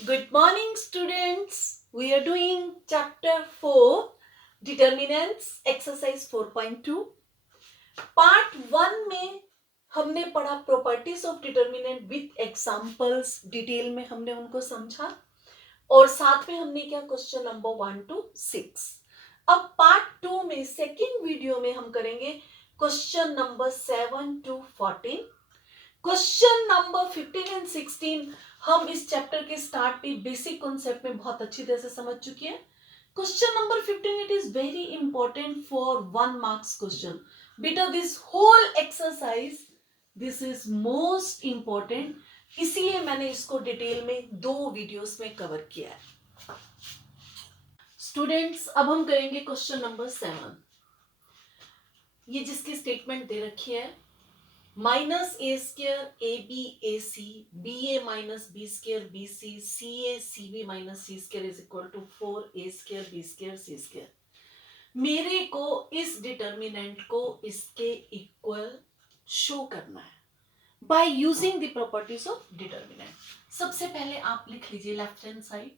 Good morning, students. We are doing chapter 4, Determinants, exercise 4.2. Part 1 में हमने पढ़ा properties of determinant with examples, detail में हमने उनको समझा और साथ में हमने क्या क्वेश्चन नंबर 1 to 6. अब पार्ट 2 में सेकेंड वीडियो में हम करेंगे question number 7 to 14. Question number 15 and 16 हम इस चैप्टर के स्टार्ट पे बेसिक कॉन्सेप्ट में बहुत अच्छी तरह से समझ चुके हैं. Question number 15 it is very important for 1 marks question. बेटा this whole exercise this is most important, इसीलिए मैंने इसको डिटेल में 2 वीडियोस में कवर किया है. स्टूडेंट्स अब हम करेंगे क्वेश्चन नंबर 7. ये जिसकी स्टेटमेंट दे रखी है minus a square a b a c b a minus b square b c c a c b minus c square is equal to 4 a square b square c square. मेरे को इस determinant को इसके equal show करना है by using the properties of determinant. सबसे पहले आप लिख लीजिए लेफ्ट हैंड साइड.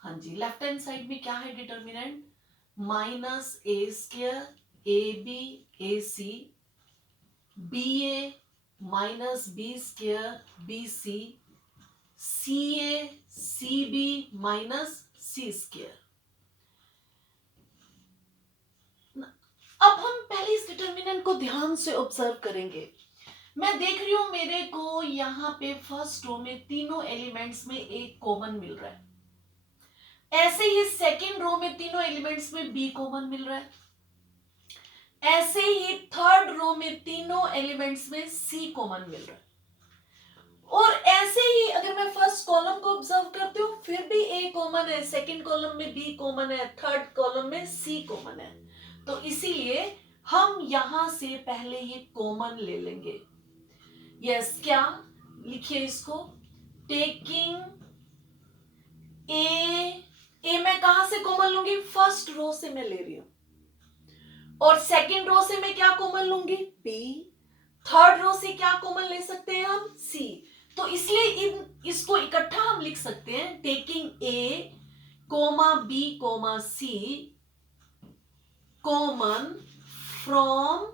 हाँ जी, लेफ्ट हैंड साइड में क्या है determinant? Minus a square a b a c b a minus b square b c c a c b minus c square. अब हम पहले इस डिटर्मिनेंट को ध्यान से ऑब्जर्व करेंगे. मैं देख रही हूं मेरे को यहां पे फर्स्ट रो में तीनों एलिमेंट्स में एक कॉमन मिल रहा है. ऐसे ही सेकेंड रो में तीनों एलिमेंट्स में बी कॉमन मिल रहा है. ऐसे ही थर्ड रो में तीनों एलिमेंट्स में सी कॉमन मिल रहा है. और ऐसे ही अगर मैं फर्स्ट कॉलम को ऑब्जर्व करती हूँ फिर भी ए कॉमन है, सेकंड कॉलम में बी कॉमन है, थर्ड कॉलम में सी कॉमन है. तो इसीलिए हम यहां से पहले ये कॉमन ले लेंगे. यस, क्या लिखिए इसको? टेकिंग ए मैं कहां से कॉमन लूंगी? फर्स्ट रो से मैं ले रही हूं. और सेकंड रो से मैं क्या कॉमन लूंगी? बी. थर्ड रो से क्या कॉमन ले सकते हैं हम? सी. तो इसलिए इसको इकट्ठा हम लिख सकते हैं taking a comma B comma C common from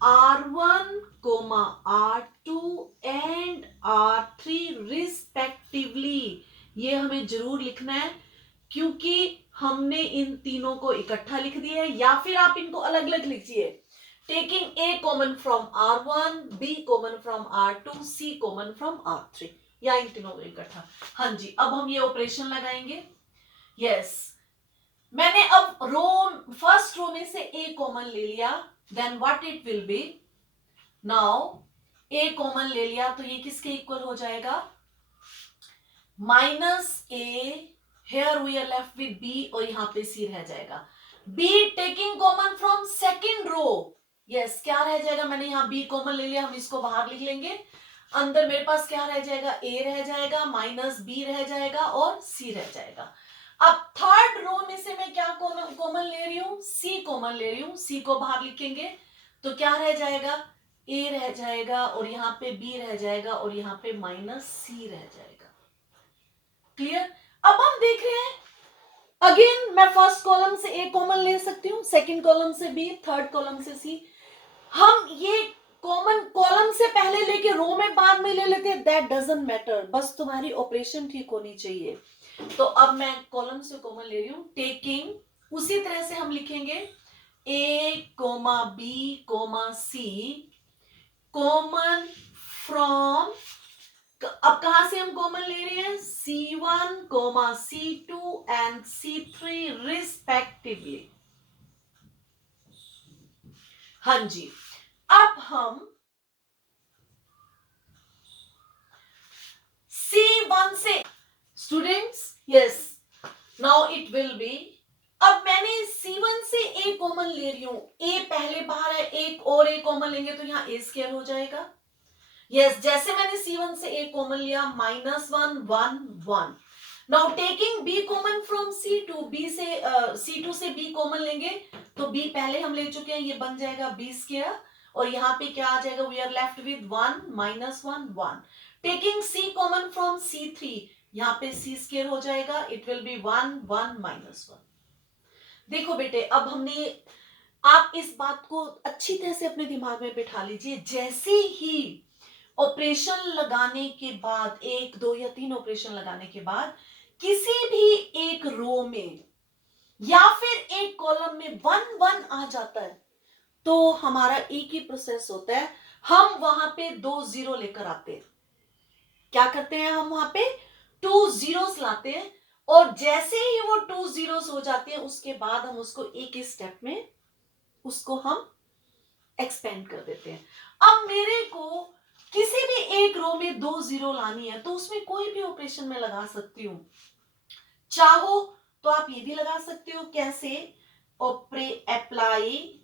R1 comma R2 and R3 respectively. ये हमें जरूर लिखना है क्योंकि हमने इन तीनों को इकट्ठा लिख दिया है, या फिर आप इनको अलग अलग लिखिए. Taking a common from R1, b common from R2, c common from R3, या इन तीनों को इकट्ठा. हाँ जी, अब हम ये ऑपरेशन लगाएंगे. यस, मैंने अब फर्स्ट रो में से ए कॉमन ले लिया. Then what it will be? Now a common ले लिया तो ये किसके इक्वल हो जाएगा? Minus a, here we are left with b और यहां पे c रह जाएगा. b taking common from second row. Yes, क्या रह जाएगा? मैंने यहां b कॉमन ले लिया, हम इसको बाहर लिख लेंगे. अंदर मेरे पास क्या रह जाएगा? a रह जाएगा, माइनस b रह जाएगा और c रह जाएगा. अब थर्ड रो में से मैं क्या कॉमन ले रही हूं? c कॉमन ले रही हूं. c को बाहर लिखेंगे तो क्या रह जाएगा? a रह जाएगा और यहां पे b रह जाएगा और यहां पे माइनस c रह जाएगा. क्लियर? अब हम देख रहे हैं अगेन मैं फर्स्ट कॉलम से ए कॉमन ले सकती हूँ, सेकंड कॉलम से बी, थर्ड कॉलम से सी. हम ये कॉमन कॉलम से पहले लेके रो में बाद में ले लेते हैं, दैट डजंट मैटर, बस तुम्हारी ऑपरेशन ठीक होनी चाहिए. तो अब मैं कॉलम से कॉमन ले रही हूं टेकिंग. उसी तरह से हम लिखेंगे A comma B comma C common from. अब कहां से हम कॉमन ले रहे हैं? C1 coma C2 and C3 respectively. हाँ जी, अब हम C1 से students, yes, now it will B. अब मैंने C1 से A कॉमन ले रही हूं, A पहले बाहर है, एक और A कॉमन लेंगे तो यहां A स्क्वायर हो जाएगा. यस, जैसे मैंने C1 से A कॉमन लिया, minus 1 1 1. Now taking B common from C2, B से C2 से B कॉमन लेंगे तो B पहले हम ले चुके हैं, ये बन जाएगा B स्क्वायर और यहाँ पे क्या आ जाएगा? We are left with 1 minus 1 1. Taking c common from c3, यहाँ पे c स्क्वायर हो जाएगा, इट विल बी 1 1 माइनस 1। देखो बेटे, अब हमने, आप इस बात को अच्छी तरह से अपने दिमाग में बिठा लीजिए, जैसे ही ऑपरेशन लगाने के बाद, 1 2 या 3 ऑपरेशन लगाने के बाद किसी भी एक रो में या फिर एक कॉलम में 1 1 आ जाता है, तो हमारा एक ही प्रोसेस होता है, हम वहां पे 2 0 लेकर आते हैं। क्या करते हैं, हम वहां पे 2 zeros लाते हैं, और जैसे ही वो 2 zeros हो जाते हैं, उसके बाद हम उसको एक ही स्टेप में उसको हम एक्सपेंड कर देते हैं। अब मेरे को किसी भी एक रो में 2 0 लानी है, तो उसमें कोई भी ऑपरेशन में लगा सकती हूं। चाहो तो आप ये भी लगा सकते हो, कैसे, अप्लाई।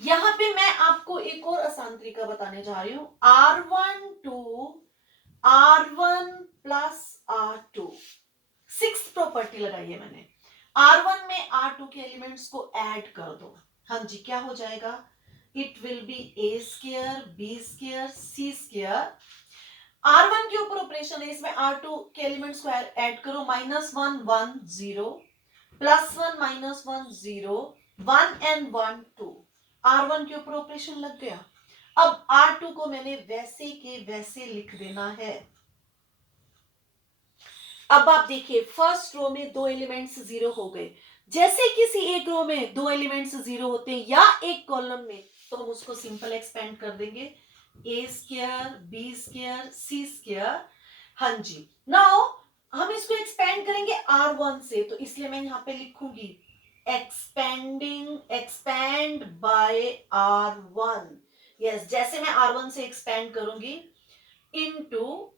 यहां पे मैं आपको एक और आसान तरीका बताने जा रही हूं, R1 to R1 plus R2, 6th property लगाई है मैंने। R1 में R2 के एलिमेंट्स को ऐड कर दो। हाँ जी, क्या हो जाएगा, it will B a square b square c square. R1 के ऊपर ऑपरेशन है, इसमें R2 के एलिमेंट्स को ऐड करो, -1 1 0 +1 -1 0 1 and 1 2। R1 के ऊपर ऑपरेशन लग गया। अब R2 को मैंने वैसे के वैसे लिख देना है। अब आप देखिए, फर्स्ट रो में 2 एलिमेंट्स 0 हो गए, जैसे किसी एक रो में 2 एलिमेंट्स 0 होते हैं या एक कॉलम में, तो हम उसको सिंपल एक्सपेंड कर देंगे, a square b square c square. हाँ जी, नाउ हम इसको एक्सपेंड करेंगे R1 से, तो इसलिए मैं यहां पे लिखूंगी एक्सपेंड बाय R1। यस, जैसे मैं R1 से एक्सपेंड करूंगी, into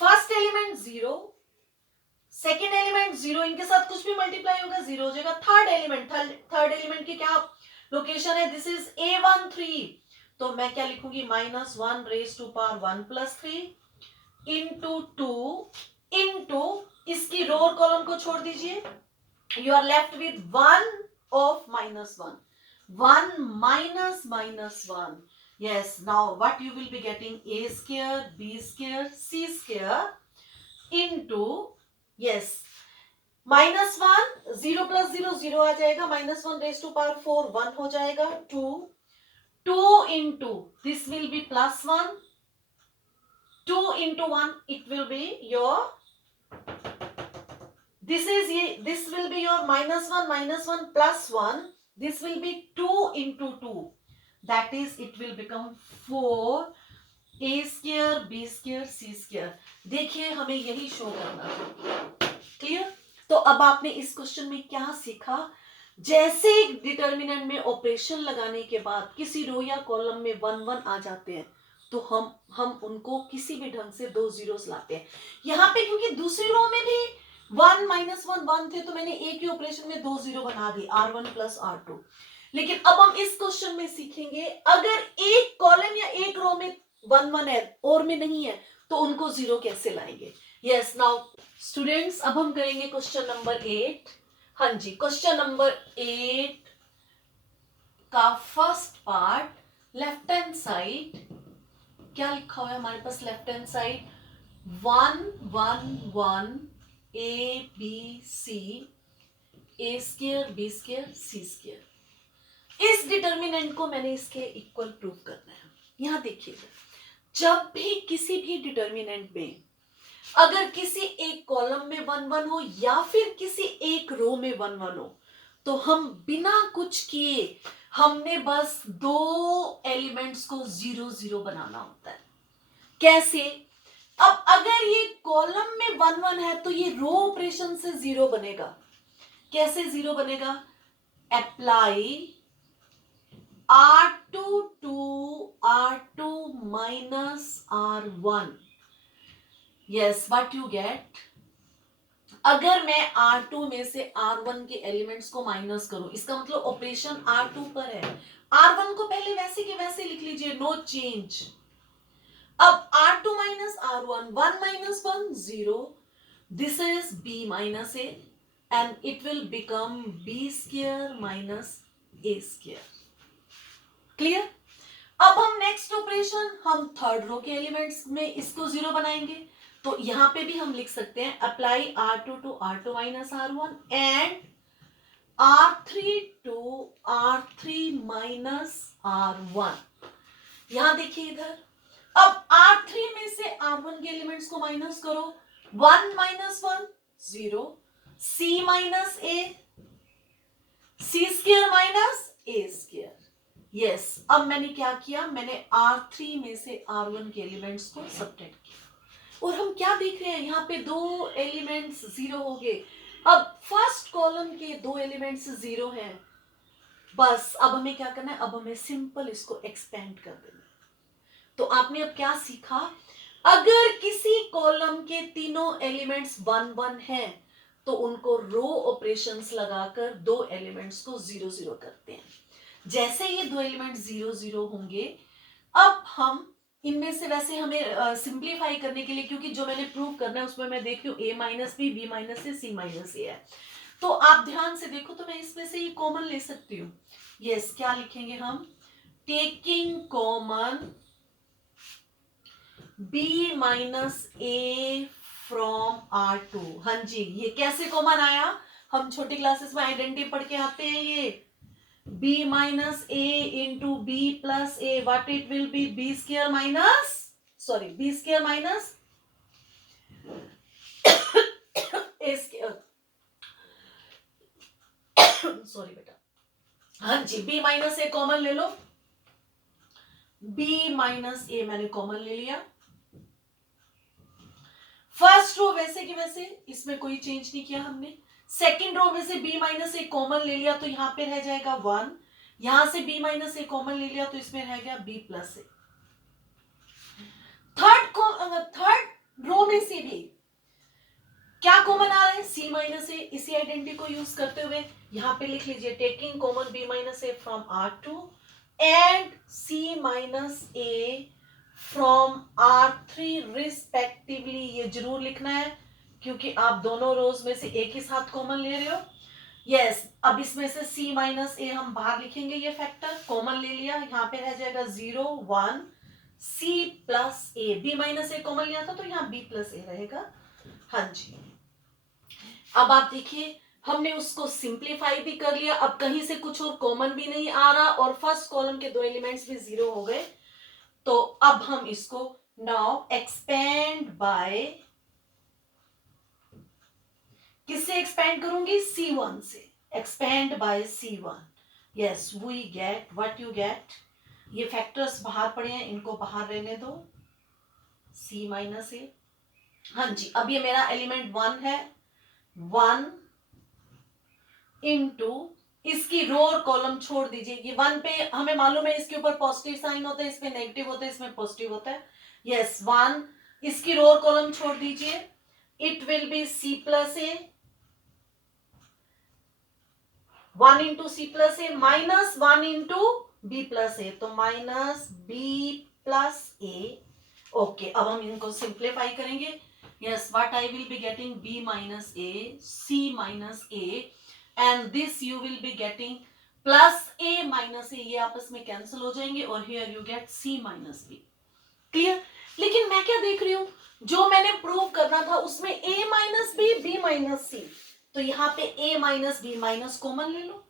first element 0, second element 0, इनके साथ कुछ भी मल्टीप्लाई होगा 0 हो जाएगा। थर्ड एलिमेंट की क्या लोकेशन है, दिस इज A13, तो मैं क्या लिखूंगी, -1 raised to power 1 plus 3 into 2 into, इसकी रो और कॉलम को छोड़ दीजिए, you are left with 1 of -1, 1 minus -1। Yes, now what you will be getting, a square b square c square into, yes, -1 0 plus 0 0 आ जाएगा, -1 raised to power 4 1 हो जाएगा, 2 into this will be +1, 2 into 1 it will be your, this will be your -1 plus 1, this will be 2 into 2, that is it will become 4 a square b square c square। देखिए, हमें यही show करना है। Clear? तो अब आपने इस question में क्या सीखा, जैसे डिटर्मिनेंट में ऑपरेशन लगाने के बाद किसी रो या कॉलम में 1 1 आ जाते हैं, तो हम उनको किसी भी ढंग से 2 zeros लाते हैं। यहाँ पे क्योंकि दूसरी रो में भी 1 -1 1 थे, तो मैंने एक ही ऑपरेशन में 2 0 बना दी, R1 प्लस R2। लेकिन अब हम इस क्वेश्चन में सीखेंगे, अगर एक कॉलम या एक रो में 1 1 है और में नहीं है, तो उनको 0 कैसे लाएंगे। यस, नाउ स्टूडेंट्स, अब हम करेंगे क्वेश्चन नंबर 8। हाँ जी, क्वेश्चन नंबर 8 का first part, left hand side क्या लिखा हुआ है हमारे पास, left hand side 1 1 1 a b c a square b square c square. इस डिटर्मिनेंट को मैंने इसके इक्वल प्रूव करना है। यहां देखिएगा, जब भी किसी भी डिटर्मिनेंट में अगर किसी एक कॉलम में 1 1 हो या फिर किसी एक रो में 1 1 हो, तो हम बिना कुछ किए हमने बस 2 एलिमेंट्स को 0 0 बनाना होता है। कैसे? अब अगर ये कॉलम में 1 1 है, तो ये रो ऑपरेशन से 0 बनेगा। कैसे 0 बनेगा? Apply R2 to R2 minus R1। Yes, what you get? अगर मैं R2 में से R1 के एलिमेंट्स को माइनस करूं, इसका मतलब ऑपरेशन R2 पर है। R1 को पहले वैसे के वैसे लिख लीजिए, नो चेंज। अब R2 minus R1, 1 minus 1 0, this is B minus A and it will become B square minus A square। Clear? अब हम नेक्स्ट ऑपरेशन हम थर्ड रो के एलिमेंट्स में इसको जीरो बनाएंगे, तो यहां पे भी हम लिख सकते हैं apply R2 to R2 minus R1 and R3 to R3 minus R1। यहां देखिए इधर, अब R3 में से R1 के एलिमेंट्स को माइनस करो, 1 minus 1 0, C minus A, C square minus A square. Yes, अब मैंने क्या किया, मैंने R3 में से R1 के एलिमेंट्स को सब्ट्रैक्ट किया और हम क्या देख रहे हैं, यहाँ पे दो एलिमेंट्स जीरो हो गए। अब फर्स्ट कॉलम के दो एलिमेंट्स जीरो हैं, बस अब हमें क्या करना है, अब हमें सिंपल इसको एक्सपेंड कर देना। तो आपने अब क्या सीखा, अगर किसी कॉलम के तीनों एलिमेंट्स 1 1 हैं तो उनको रो ऑपरेशंस लगाकर दो एलिमेंट्स को 0 0 करते हैं। जैसे ये दो एलिमेंट 0 0 होंगे, अब हम इनमें से, वैसे हमें सिंप्लीफाई करने के लिए, क्योंकि जो मैंने प्रूव करना है उसमें मैं देख रही हूँ a minus B minus A C minus A है, तो आप ध्यान से देखो तो मैं इसमें से ये कॉमन ले सकती हूँ। यस, क्या लिखेंगे हम, taking common b minus A from R2। हाँ जी, ये कैसे कॉमन आया, हम छोटी क्लासेस में आइडेंटिटी पढ़ के आते हैं, ये b minus a into B plus a, what it will be, b square minus, sorry b square minus a square, sorry बेटा, हाँ जी, b माइनस ए कॉमन ले लो, b माइनस ए मैंने कॉमन ले लिया। फर्स्ट रो वैसे कि वैसे, इसमें कोई चेंज नहीं किया हमने। सेकंड रो में से b माइनस ए कॉमन ले लिया तो यहां पे रह जाएगा 1, यहां से b माइनस ए कॉमन ले लिया तो इसमें रह गया b प्लस ए। थर्ड रो में से भी क्या कॉमन आ रहा है, c माइनस ए। इसी आइडेंटिटी को यूज करते हुए यहां पे लिख लीजिए, taking common b minus A from R2 and c minus A from R3 respectively. ये जरूर लिखना है क्योंकि आप दोनों रोज में से एक ही साथ कॉमन ले रहे हो। यस, अब इसमें से c माइनस ए हम बाहर लिखेंगे, ये फैक्टर कॉमन ले लिया, यहाँ पे रह जाएगा 0 1 c plus A, b minus a common लिया था तो यहाँ b प्लस ए रहेगा। हाँ जी, अब आप देखिए हमने उसको सिंप्लीफाई भी कर लिया, अब कहीं से कुछ और कॉमन भी नहीं आ रहा और फर्स्ट कॉलम के दो एलिमेंट्स भी 0 हो गए। तो अब हम इसको नाउ एक्सपेंड बाय, किससे एक्सपेंड करूंगी, C1 से, expand by C1। Yes, we get what you get, ये फैक्टर्स बाहर पड़े हैं, इनको बाहर रहने दो, C माइनस ए। हाँ जी, अब ये मेरा एलिमेंट 1 है, 1 इंटू, इसकी रो और कॉलम छोड़ दीजिए, ये 1 पे हमें मालूम है इसके ऊपर पॉजिटिव साइन होता है, इसमें नेगेटिव होता है, इसमें पॉजिटिव होता है। यस, 1, इसकी रो और कॉलम छोड़ दीजिए, it will be C plus A, 1 into C plus A minus 1 into B plus A, तो minus B plus A. Okay, अब हम इनको सिंप्लीफाई करेंगे। Yes, what I will be getting, b minus A, c minus A and this you will be getting plus a minus A, ये आपस में cancel हो जाएंगे और here you get c minus B. Clear? लेकिन मैं क्या देख रही हूं, जो मैंने प्रूव करना था उसमें a minus B, b minus C, तो यहाँ पे a minus B minus common ले लो,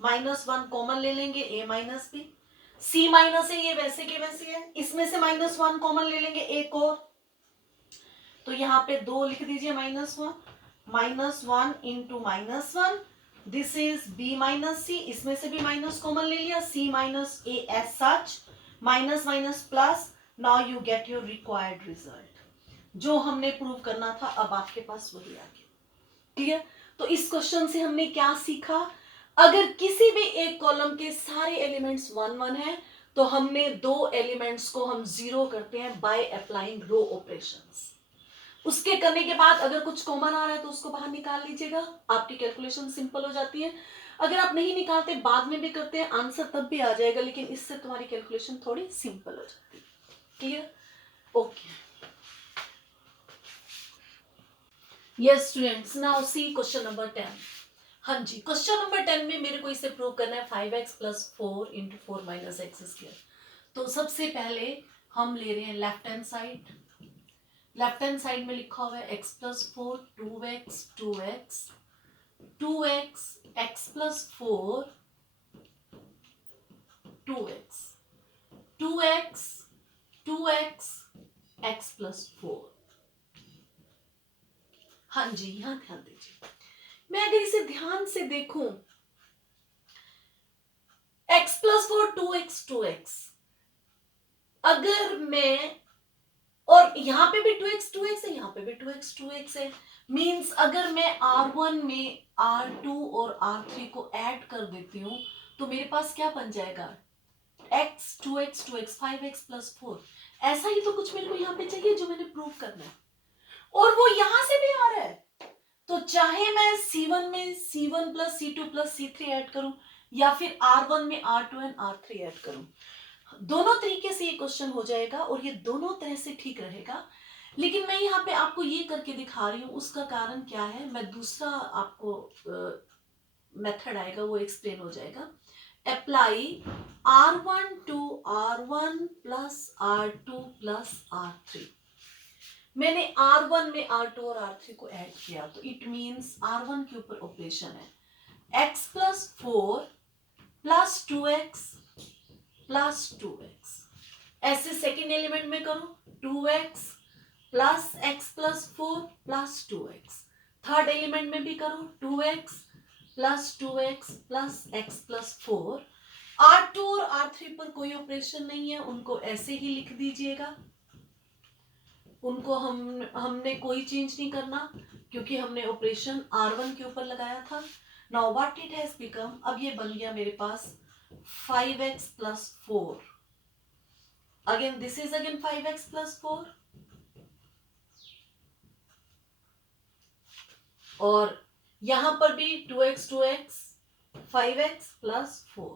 -1 कॉमन ले लेंगे, a minus B, c minus A ये वैसे के वैसे है, इसमें से -1 कॉमन ले लेंगे एक और, तो यहाँ पे 2 लिख दीजिए, -1 into -1, this is b minus C, इसमें से भी माइनस कॉमन ले लिया, c minus A as such, minus minus plus, now you get your required result. जो हमने प्रूव करना था अब आपके पास वही आ गया। क्लियर? तो इस क्वेश्चन से हमने क्या सीखा, अगर किसी भी एक कॉलम के सारे एलिमेंट्स 1 1 है तो हमने दो एलिमेंट्स को हम 0 करते हैं बाय अप्लाइंग रो ऑपरेशंस। उसके करने के बाद अगर कुछ कॉमन आ रहा है तो उसको बाहर निकाल लीजिएगा, आपकी कैलकुलेशन सिंपल हो जाती है। अगर आप नहीं निकालते, बाद में भी करते हैं, आंसर तब भी आ जाएगा, लेकिन इससे तुम्हारी कैलकुलेशन थोड़ी सिंपल हो जाती है। Clear? Okay, yes students, now see question number 10। हाँ जी, क्वेश्चन नंबर 10 में मेरे को इसे प्रूव करना है 5x plus 4 into 4 minus x square. तो सबसे पहले हम ले रहे हैं left hand side. Left hand side में लिखा हुआ है x plus 4 2x 2x 2x x plus 4 2x 2x 2x x plus 4। हाँ जी, यहां ध्यान दीजिए। मैं अगर इसे ध्यान से देखूं, x प्लस 4 2x 2x, अगर मैं, और यहां पे भी 2x 2x है, यहां पे भी 2x 2x है, मींस अगर मैं R1 में R2 और R3 को ऐड कर देती हूं तो मेरे पास क्या बन जाएगा, x 2x 2x 5x plus 4। ऐसा ही तो कुछ मेरे को यहां पे चाहिए जो मैंने प्रूव करना है, और वो यहां से भी आ रहा है। तो चाहे मैं C1 में C1 plus C2 plus C3 add करूं, या फिर R1 में R2 एंड R3 ऐड करूं, दोनों तरीके से ये क्वेश्चन हो जाएगा और ये दोनों तरह से ठीक रहेगा। लेकिन मैं यहाँ पे आपको ये करके दिखा रही हूँ, उसका कारण क्या है, मैं दूसरा आपको मेथड आएगा वो एक्सप्लेन हो जाएगा। Apply R1 to R1 plus R2 plus R3। मैंने R1 में R2 और R3 को ऐड किया तो इट मींस R1 के ऊपर ऑपरेशन है x plus 4 plus 2x plus 2x। ऐसे सेकेंड एलिमेंट में करो 2x plus x plus 4 plus 2x। Third element में भी करो 2x plus 2x plus x plus 4। R2 और R3 पर कोई ऑपरेशन नहीं है, उनको ऐसे ही लिख दीजिएगा, उनको हमने कोई चेंज नहीं करना क्योंकि हमने ऑपरेशन R1 के ऊपर लगाया था। Now what it has become, अब ये बन गया मेरे पास 5x plus 4। Again this is again 5x plus 4, और यहां पर भी 2x 2x 5x प्लस 4।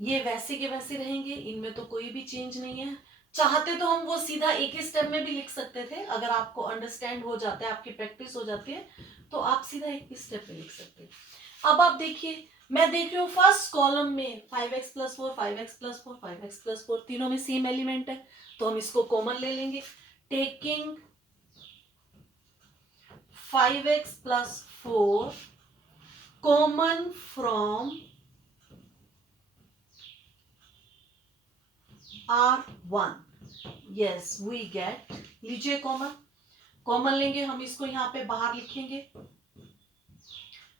ये वैसे के वैसे रहेंगे, इनमें तो कोई भी चेंज नहीं है। चाहते तो हम वो सीधा एक ही स्टेप में भी लिख सकते थे, अगर आपको अंडरस्टैंड हो जाता है, आपकी प्रैक्टिस हो जाती है तो आप सीधा एक ही स्टेप में लिख सकते हैं। अब आप देखिए, मैं देख रही हूँ फर्स्ट कॉलम में 5x plus 4 5x plus 4 5x plus 4, तीनों में सेम एलिमेंट है तो हम इसको कॉमन ले लेंगे। Taking 5x plus 4 common from R1, yes we get, लीजिए कॉमन, कॉमन लेंगे हम, इसको यहां पे बाहर लिखेंगे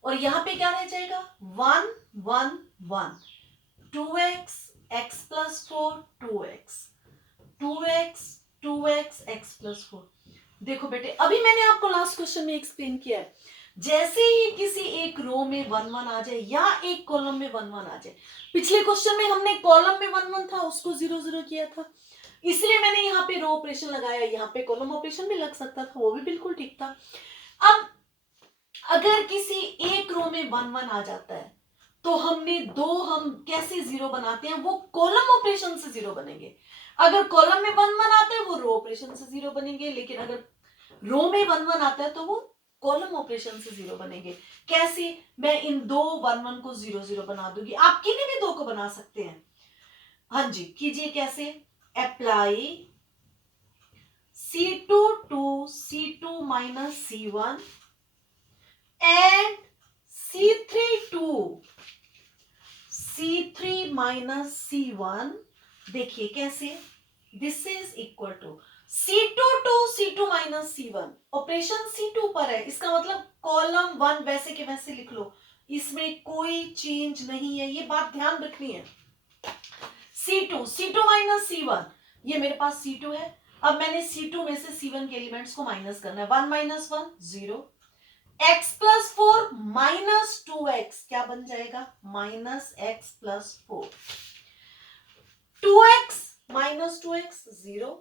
और यहां पे क्या रह जाएगा 1 1 1 2x x plus 4 2x 2x 2x x plus 4। देखो बेटे, अभी मैंने आपको लास्ट क्वेश्चन में एक्सप्लेन किया है, जैसे ही किसी एक रो में 1 1 आ जाए या एक कॉलम में 1 1 आ जाए, पिछले क्वेश्चन में हमने कॉलम में 1 1 था उसको 0 0 किया था, इसलिए मैंने यहाँ पे रो ऑपरेशन लगाया, यहाँ पे कॉलम ऑपरेशन भी लग सकता था, वो भी बिल्कुल ठीक था। अब अगर किसी एक रो में 1 1 आ जाता है तो हम कैसे 0 बनाते हैं, वो कॉलम ऑपरेशन से 0 बनेंगे। अगर कॉलम में 1 1 आता है वो रो ऑपरेशन से 0 बनेंगे, लेकिन अगर रो में 1 1 आता है तो वो कॉलम ऑपरेशन से 0 बनेंगे। कैसे, मैं इन दो 1 1 को 0 0 बना दूंगी, आप किन्हीं भी दो को बना सकते हैं। हाँ जी, कीजिए कैसे, apply C2 to C2 minus C1 and C3 to C3 minus C1। देखिए कैसे, this is equal to C2 to C2 minus C1, operation C2 पर है, इसका मतलब कॉलम 1 वैसे के वैसे लिख लो, इसमें कोई चेंज नहीं है, ये बात ध्यान रखनी है। C2 माइनस C1, ये मेरे पास C2 है, अब मैंने C2 में से C1 के एलिमेंट्स को माइनस करना है, 1 minus 1 0, x plus 4 minus 2x क्या बन जाएगा, minus x plus 4, 2x minus 2x 0,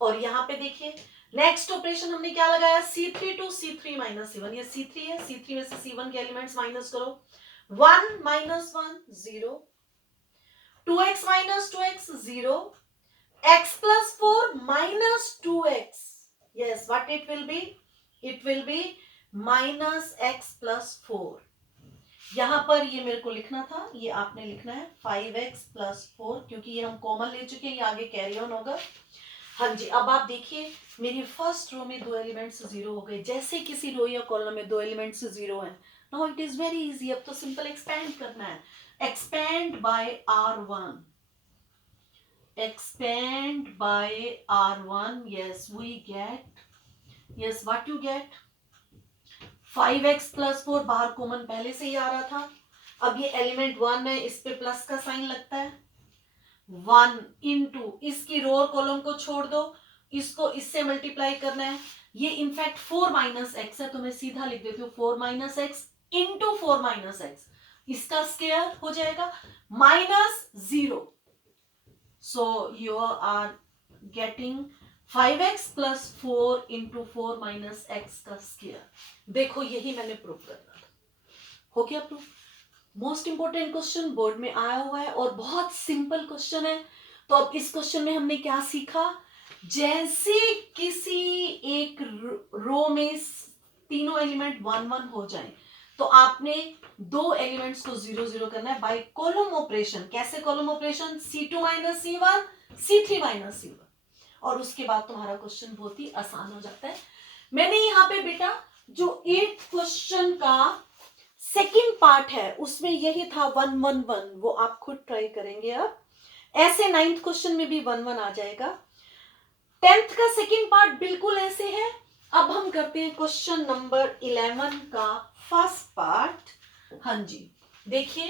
और यहां पे देखिए नेक्स्ट ऑपरेशन हमने क्या लगाया, C3 to C3 minus C1, ये C3 है, C3 में से C1 के एलिमेंट्स माइनस करो, 1 minus 1 0, 2x minus 2x 0, x plus 4 minus 2x, yes what it will be, it will be minus x plus 4, यहां पर ये मेरे को लिखना था, ये आपने लिखना है 5x + 4, क्योंकि ये हम कॉमन ले चुके हैं, ये आगे कैरी ऑन होगा। हाँ जी, अब आप देखिए मेरी फर्स्ट रो में 2 एलिमेंट्स 0 हो गए। जैसे किसी रो या कॉलम में 2 एलिमेंट्स 0 हैं, now it is very easy. अब तो सिंपल एक्सपेंड करना है। Expand by R1, expand by R1, yes we get, yes what you get, 5x + 4, बाहर कॉमन पहले से ही आ रहा था। अब ये एलिमेंट 1 है, इस पे प्लस का साइन लगता है। 1 इंटू इसकी रो और कॉलम को छोड़ दो, इसको इससे मल्टीप्लाई करना है। ये इनफैक्ट 4 - x है, तो मैं सीधा लिख देती हूँ 4 - x इंटू 4 - x, इसका स्क्वायर हो जाएगा -0। So you are getting 5x + 4 into 4 - x का स्क्वायर। देखो यही मैंने प्रूव करना था। हो गया proof. Most important question board में आया हुआ है और बहुत सिंपल क्वेश्चन है। तो अब इस क्वेश्चन में हमने क्या सीखा, जैसे किसी एक रो में तीनों एलिमेंट 1 1 हो जाए, तो आपने 2 एलिमेंट्स को 0 0 करना है बाय कॉलम ऑपरेशन। कैसे column operation, C2 - C1, C3 - C1, और उसके बाद तुम्हारा क्वेश्चन बहुत ही आसान हो जाता है। मैंने यहाँ पे बेटा जो 8th क्वेश्चन का सेकंड पार्ट है उसमें यही था 1 1 1, वो आप खुद ट्राई करेंगे। अब ऐसे 9th क्वेश्चन में भी 1 1 आ जाएगा। 10th का सेकंड पार्ट बिल्कुल ऐसे है। अब हम करते हैं क्वेश्चन नंबर 11 का फर्स्ट पार्ट। हाँ जी, देखिए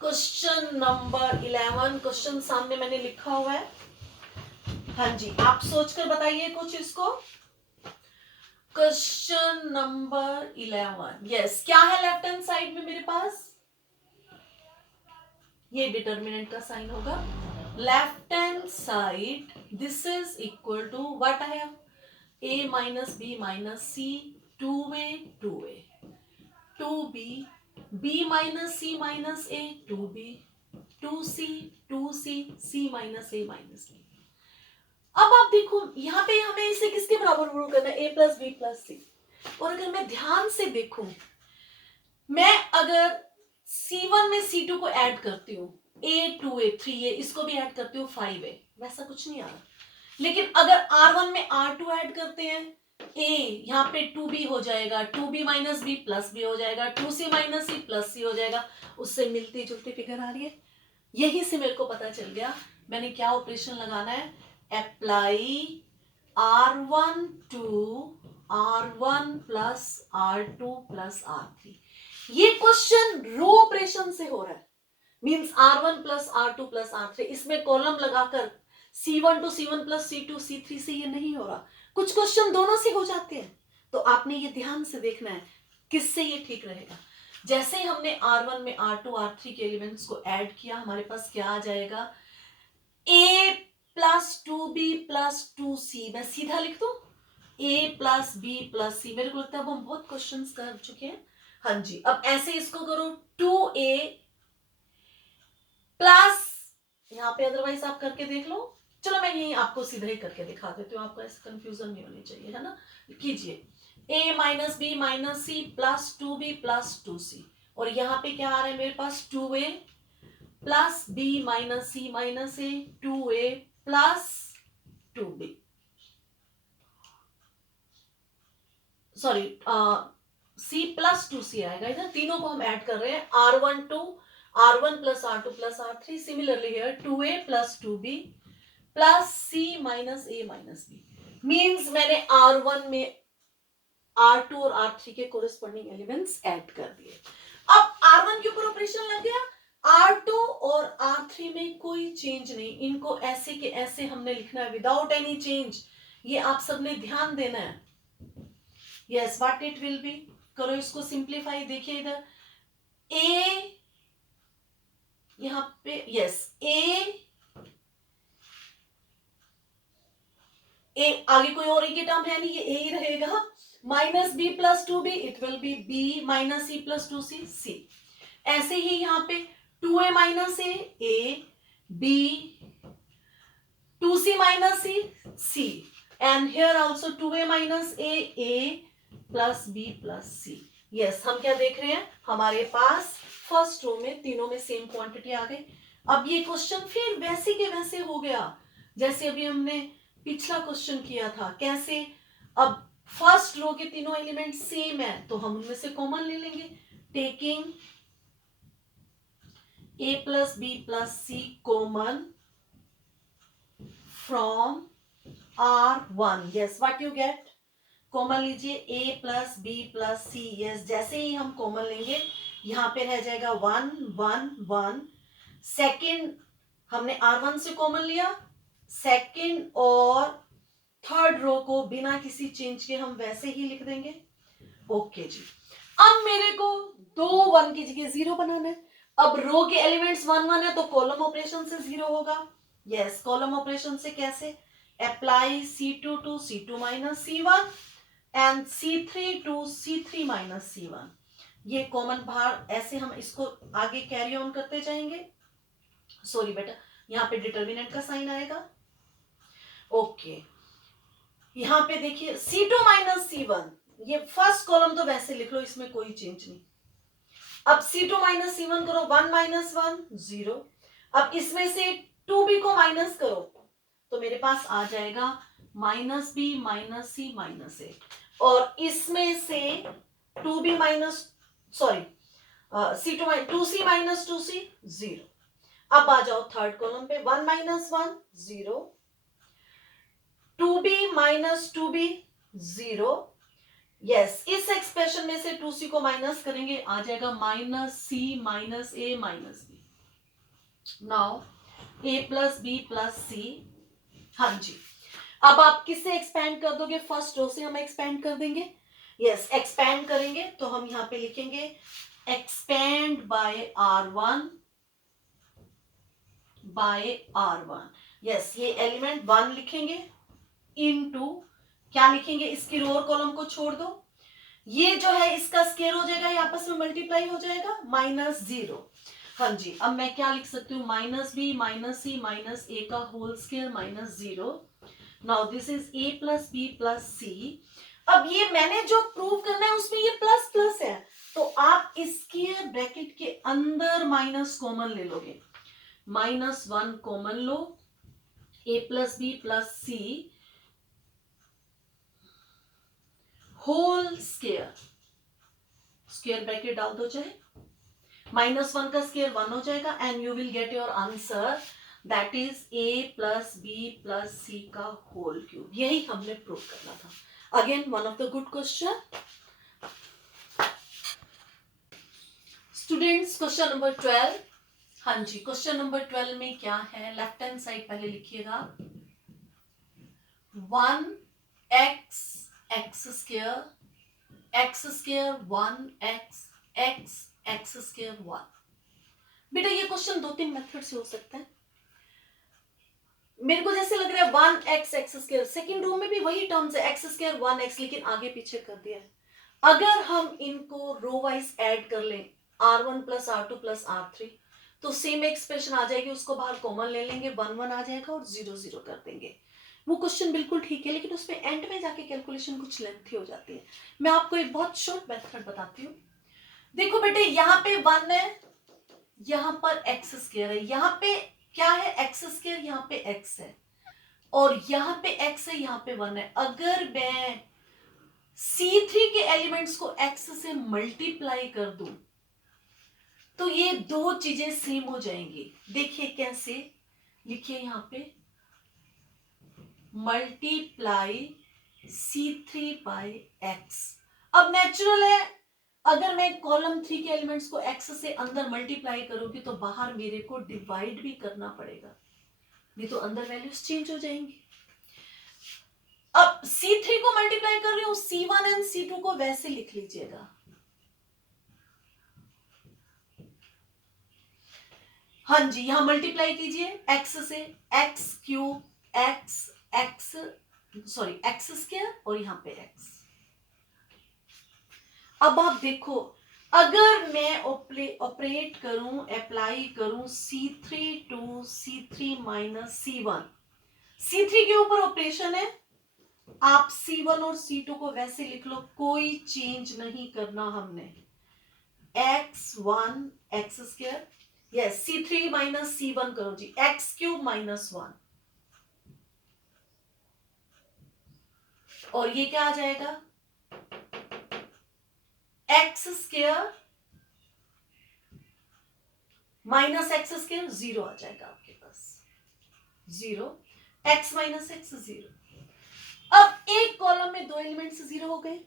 क्वेश्चन नंबर 11, क्वेश्चन सामने मैंने लिखा हुआ है। हाँ जी, आप सोचकर बताइए कुछ इसको। क्वेश्चन नंबर 11, यस, क्या है लेफ्ट हैंड साइड में मेरे पास, ये डिटर्मिनेंट का साइन होगा। Left hand side this is equal to what I have, a - b - c, 2a 2a, 2b, b - c - a, 2b, 2c 2c, c - a - b। अब आप देखो यहाँ पे हमें इसे किसके बराबर प्रूव करना है, a + b + c। और अगर मैं ध्यान से देखूं, मैं अगर C1 में C2 को ऐड करती हूँ, A 2A 3A, इसको भी ऐड करती हूँ 5A, वैसा कुछ नहीं आ रहा। लेकिन अगर R1 में R2 ऐड करते हैं, A यहाँ पे 2B हो जाएगा, 2B - b + b हो जाएगा, 2C - c + c हो जाएगा, उससे मिलती जुलती फिगर आ रही है। यही से मेरे को पता चल गया मैंने क्या ऑपरेशन लगाना है, apply R1 to R1 + R2 + R3। ये क्वेश्चन रो ऑपरेशन से हो रहा है, मींस R1 + R2 + R3। इसमें कॉलम लगाकर C1 to C1 + C2 C3 से ये नहीं हो रहा। कुछ क्वेश्चन दोनों से हो जाते हैं, तो आपने ये ध्यान से देखना है किससे ये ठीक रहेगा। जैसे ही हमने R1 में R2 R3 के एलिमेंट्स को ऐड किया, हमारे पास क्या आ जाएगा, A + 2B + 2C, मैं सीधा लिख दूं A + B + C। मेरे को लगता है अब हम बहुत क्वेश्चंस कर चुके हैं। हाँ जी, अब ऐसे इसको करो 2A प्लस, यहाँ पे अदरवाइज आप करके देख लो। चलो मैं यही आपको सीधा ही करके दिखा देती हूँ, आपको ऐसे कंफ्यूजन नहीं होनी चाहिए, है ना। कीजिए A - B - C + 2B + 2C, और यहाँ पे क्या आ रहा है मेरे पास, 2A + B - C - A, 2A + 2B, sorry C + 2C आएगा इधर। तीनों को हम ऐड कर रहे हैं, R1 to R1 + R2 + R3। Similarly here 2A + 2B + C - A - B, means मैंने R1 में R2 और R3 के कोरिस्पोंडिंग एलिमेंट्स ऐड कर दिए। अब R1 के ऊपर ऑपरेशन लग गया, R2 और R3 में कोई चेंज नहीं, इनको ऐसे के ऐसे हमने लिखना है विदाउट एनी चेंज। ये आप सबने ध्यान देना है। Yes, what it will B, करो इसको सिंप्लीफाई। देखिए इधर A, यहां पे यस A आगे कोई और के टर्म है नहीं, ये A ही रहेगा। -B + 2B, it will be B - C + 2C C। ऐसे ही यहाँ पे 2A - A B, 2C - C, and here also 2A - A + B + C। Yes, हम क्या देख रहे हैं, हमारे पास फर्स्ट रो में तीनों में सेम क्वांटिटी आ गई। अब ये क्वेश्चन फिर वैसे के वैसे हो गया जैसे अभी हमने पिछला क्वेश्चन किया था। कैसे? अब फर्स्ट रो के तीनों एलिमेंट सेम है तो हम उनमें से कॉमन ले लेंगे। Taking a plus b plus c common from R1, yes, what you get? Common लीजिए a plus B plus c. Yes, जैसे ही हम कॉमन लेंगे यहां पे रह जाएगा 1 1 1। सेकेंड हमने R1 से कॉमन लिया, सेकेंड और थर्ड रो को बिना किसी चेंज के हम वैसे ही लिख देंगे। ओके जी, अब मेरे को दो 1 की जगह 0 बनाना है। अब रो के एलिमेंट्स 1 1 है तो कॉलम ऑपरेशन से 0 होगा। यस, कॉलम ऑपरेशन से कैसे? Apply C2 to C2 minus C1 and C3 to C3 minus C1। ये कॉमन बाहर, ऐसे हम इसको आगे कैरी ऑन करते जाएंगे। सॉरी बेटा, यहाँ पे डिटर्मिनेंट का साइन आएगा। ओके, यहाँ पे देखिए C2 माइनस C1, ये फर्स्ट कॉलम तो वैसे लिख लो, इसमें कोई चेंज नहीं। अब C2 माइनस C1 करो, 1 माइनस 1 0। अब इसमें से 2b को माइनस करो तो मेरे पास आ जाएगा minus B minus C minus ए। और इसमें से 2b minus sorry C2 minus 2c 0। अब आ जाओ थर्ड कॉलम पे, 1 minus 1 0, 2b minus 2b 0। Yes, इस एक्सप्रेशन में से 2c को माइनस करेंगे, आ जाएगा minus C minus A minus B. Now a plus B plus C. हाँ जी, अब आप किससे एक्सपेंड कर दोगे? फर्स्ट रो से हम एक्सपेंड कर देंगे। यस, एक्सपेंड करेंगे तो हम यहां पे लिखेंगे expand by R1 by R1। Yes, ये एलिमेंट 1 लिखेंगे इनटू क्या लिखेंगे, इसकी रो और कॉलम को छोड़ दो। ये जो है इसका स्केयर हो जाएगा, ये आपस में मल्टीप्लाई हो जाएगा, माइनस 0। हाँ जी, अब मैं क्या लिख सकती हूँ, minus B minus C minus A का whole square minus 0। Now this is a plus B plus C. अब ये मैंने जो प्रूव करना है उसमें ये प्लस प्लस है तो आप इसके ब्रैकेट के अंदर माइनस कॉमन ले लोगे, -1 कॉमन लो, a plus B plus C whole square, square bracket डाल दो चाहे, -1 का स्केयर 1 हो जाएगा and you will get your answer, that is a plus B plus C का होल क्यूब। यही हमने प्रूव करना था। Again one of the good question. Students, question number 12। हाँ जी, क्वेश्चन नंबर 12 में क्या है, लेफ्ट हैंड साइड पहले लिखिएगा, 1x x square 1x x square 1। बेटा ये क्वेश्चन 2-3 मेथड से हो सकता है। मेरे को जैसे लग रहा है 1x x square, second row में भी वही टर्म्स है x स्क्वायर 1x, लेकिन आगे पीछे कर दिया है। अगर हम इनको रो वाइज ऐड कर लें, R1 plus R2 plus R3, तो सेम एक्सप्रेशन आ जाएगी, उसको बाहर कॉमन ले लेंगे, 1 1 आ जाएगा और 0 0 कर देंगे। वो क्वेश्चन बिल्कुल ठीक है, लेकिन उसमें एंड में जाके कैलकुलेशन कुछ लेंथी हो जाती है। मैं आपको एक बहुत शॉर्ट मेथड बताती हूँ। देखो बेटे, यहाँ पे 1 है, यहाँ पर x स्क्वायर है, यहाँ पे क्या है, x स्क्वायर, यहाँ पे x है और यहाँ पे x है, यहाँ पे 1 है। अगर मैं C3 के एलिमेंट्स को x से मल्टीप्लाई कर दूं तो ये दो चीजें सेम हो जाएंगी। देखिए कैसे, लिखिए यहाँ पे मल्टीप्लाई C3 बाय x। अब नेचुरल है, अगर मैं कॉलम 3 के एलिमेंट्स को x से अंदर मल्टीप्लाई करूंगी तो बाहर मेरे को डिवाइड भी करना पड़ेगा, नहीं तो अंदर वैल्यूज चेंज हो जाएंगी। अब C3 को मल्टीप्लाई कर रही हूं, C1 एंड C2 को वैसे लिख लीजिएगा। हाँ जी, यहां मल्टीप्लाई कीजिए x से, x क्यूब x स्क्वायर और यहां पे x। अब आप देखो, अगर मैं ऑपरेट करूं, अप्लाई करूं C3 to C3 minus C1, C3 के ऊपर ऑपरेशन है आप C1 और C2 को वैसे लिख लो, कोई चेंज नहीं करना हमने। x1 x square, yes C3 minus C1 करो जी, x क्यूब माइनस 1, और ये क्या आ जाएगा, x square minus x square, 0 आ जाएगा आपके पास, 0, x माइनस एक्स 0। अब एक कॉलम में दो एलिमेंट्स 0 हो गए,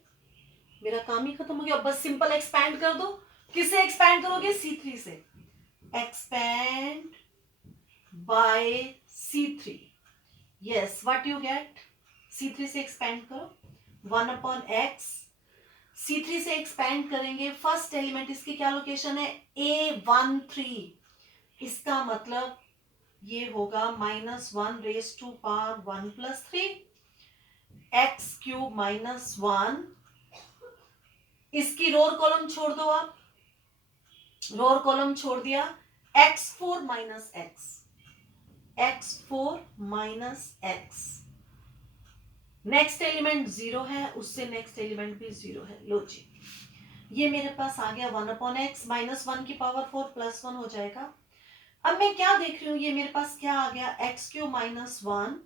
मेरा काम ही खत्म हो गया। अब बस सिंपल एक्सपैंड कर दो। किसे एक्सपैंड करोगे, C3 से। Expand by C3, yes what you get, C3 से एक्सपैंड करो, 1 अपॉन एक्स। C3 से एक्सपैंड करेंगे, फर्स्ट एलिमेंट इसकी क्या लोकेशन है, A13, इसका मतलब ये होगा -1 raise to power 1 plus 3, x cube minus 1, इसकी रोर कॉलम छोड़ दो आप, रोर कॉलम छोड़ दिया, x4 minus x, x4 minus x, next element 0 है, उससे नेक्स्ट एलिमेंट भी 0 है। लो जी, ये मेरे पास आ गया 1 अपॉन एक्स, -1 की पावर 4 प्लस 1 हो जाएगा। अब मैं क्या देख रही हूं, ये मेरे पास क्या आ गया, x cube minus 1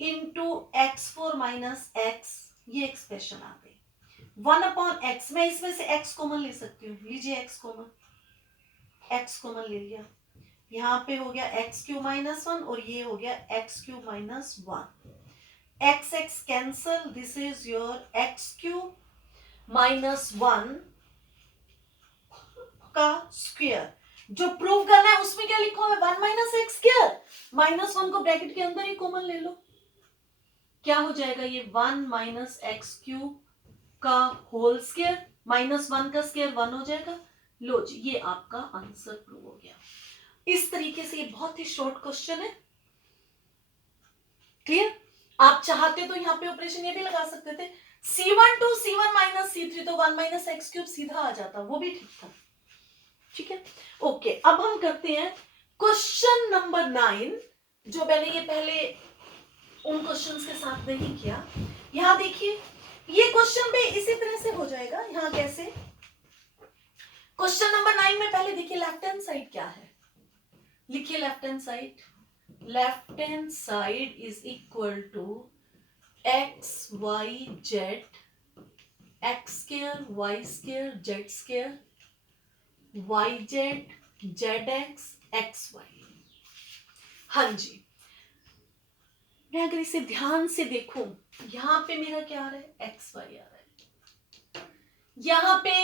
into x4 minus x, ये एक्सप्रेशन आ गई। 1 अपॉन एक्स, मैं इसमें से x कॉमन ले सकती हूँ, लीजिए x कॉमन, x कॉमन ले लिया, यहाँ पे हो गया एक्स क्यूब माइनस 1 और ये हो गया x cube minus 1, x x cancel, this is your x cube minus 1 का स्क्वायर। जो प्रूव करना है उसमें क्या लिखा हुआ है, 1 माइनस एक्स स्क्वायर, -1 को ब्रैकेट के अंदर ही कॉमन ले लो, क्या हो जाएगा ये 1 माइनस एक्स क्यूब का होल स्क्वायर, -1 का स्क्वायर 1 हो जाएगा। लो जी, ये आपका आंसर प्रूव हो गया। इस तरीके से ये बहुत ही शॉर्ट क्वेश्चन है, क्लियर। आप चाहते तो यहाँ पे ऑपरेशन ये भी लगा सकते थे, C1 to C1 minus C3, तो 1 माइनस एक्स क्यूब सीधा आ जाता, वो भी ठीक था, ठीक है। ओके, अब हम करते हैं क्वेश्चन नंबर 9, जो मैंने ये पहले उन क्वेश्चंस के साथ नहीं किया। यहां देखिए, ये क्वेश्चन भी इसी तरह से हो जाएगा। यहां कैसे, क्वेश्चन नंबर 9 में पहले देखिए लेफ्ट हैंड साइड क्या है, लिखिए left hand side, left hand side is equal to x Y z, x square y square z square, y z z x x y. हाँ जी, मैं अगर इसे ध्यान से देखूं, यहां पे मेरा क्या आ रहा है, एक्स वाई आ रहा है, यहां पे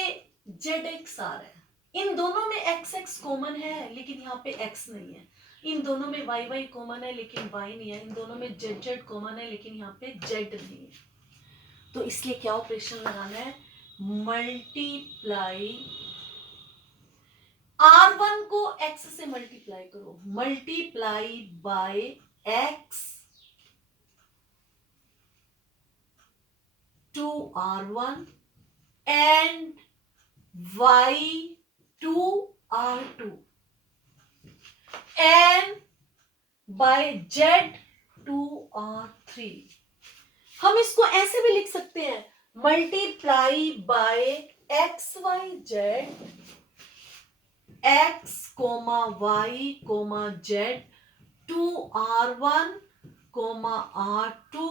जेड एक्स आ रहा है, इन दोनों में एक्स एक्स कॉमन है लेकिन यहाँ पे एक्स नहीं है, इन दोनों में वाई वाई कॉमन है लेकिन वाई नहीं है, इन दोनों में जेड जेड कॉमन है लेकिन यहाँ पे जेड नहीं है। तो इसलिए क्या ऑपरेशन लगाना है, मल्टीप्लाई, R1 को x से मल्टीप्लाई करो, multiply by x to R1 and y to R2 and by z to R3। हम इसको ऐसे भी लिख सकते हैं, multiply by x Y z, x comma y comma z to R1 comma R2